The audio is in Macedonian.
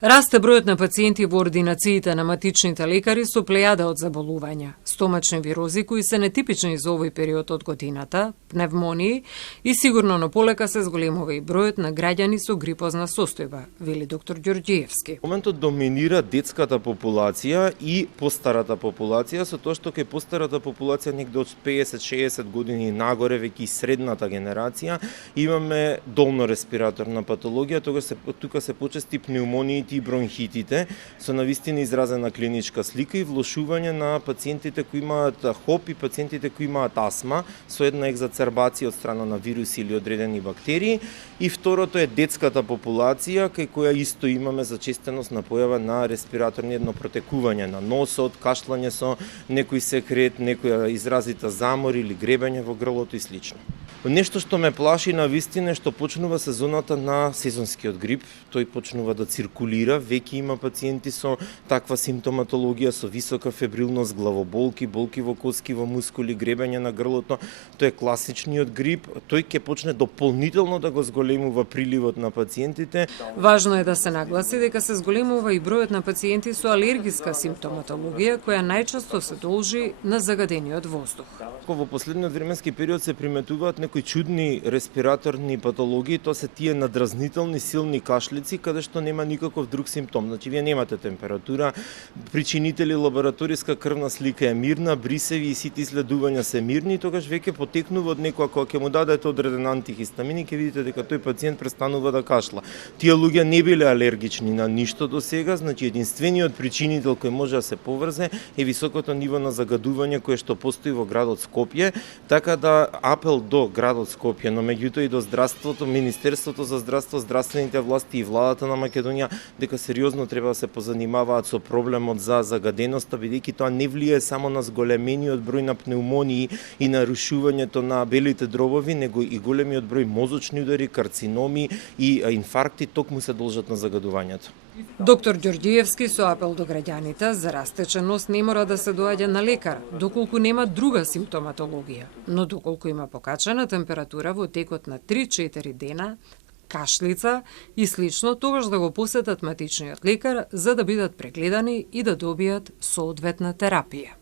Расте бројот на пациенти во ординациите на матичните лекари со плејада од заболувања, стомачни вирози кои се нетипични за овој период од годината, пневмонии и сигурно на полека се зголемува и бројот на граѓани со грипозна состојба, вели доктор Ѓорѓиевски. Во моментот доминира детската популација и постарата популација, со тоа што кај постарата популација негде од 50-60 години нагоре, веќе и средната генерација, имаме долно респираторна патологија, тука се почести пневмонии и бронхитите, со навистина изразена клиничка слика и влошување на пациентите кои имаат ХОП и пациентите кои имаат астма, со една екзацербација од страна на вируси или одредени бактерии. И второто е детската популација, кај која исто имаме зачестеност на појава на респираторни протекување на носот, кашлање со некој секрет, некоја изразита замор или гребење во грлото и слично. Нешто што ме плаши на вистина е што почнува сезоната на сезонскиот грип, тој почнува да циркулира, веќе има пациенти со таква симптоматологија, со висока фебрилност, главоболки, болки во коски, во мускули, гребење на грлото. Тој е класичниот грип, тој ќе почне дополнително да го зголемува приливот на пациентите. Важно е да се нагласи дека се зголемува и бројот на пациенти со алергиска симптоматологија, која најчесто се должи на загадениот воздух. Во последниот временски период се приметуваат некои чудни респираторни патологии, тоа се тие надразнителни силни кашлици, каде што нема никаков друг симптом. Значи, вие немате температура, причинители лабораториска крвна слика е мирна, брисеви и сите исследувања се мирни, тогаш веќе потекнува од некоја кога ќе му дадете одреден антихистамин и ќе видите дека тој пациент престанува да кашла. Тие луѓе не биле алергични на ништо до сега, значи единствениот причинител кој може да се поврзе е високото ниво на загадување кое што постои во градот Скопје, така да апел до градот Скопје, но меѓутоа и до здравството, Министерството за здравство, здравствените власти и владата на Македонија дека сериозно треба да се позанимаваат со проблемот за загаденоста, бидејќи тоа не влие само на зголемениот број на пневмонии и нарушувањето на белите дробови, него и големиот број мозочни удари, карциноми и инфаркти токму се должат на загадувањето. Доктор Ѓорѓиевски со апел до граѓаните за растеченост не мора да се доаѓа на лекар, доколку нема друга симптоматологија, но доколку има покачена температура во текот на 3-4 дена, кашлица и слично, тогаш да го посетат матичниот лекар за да бидат прегледани и да добијат соодветна терапија.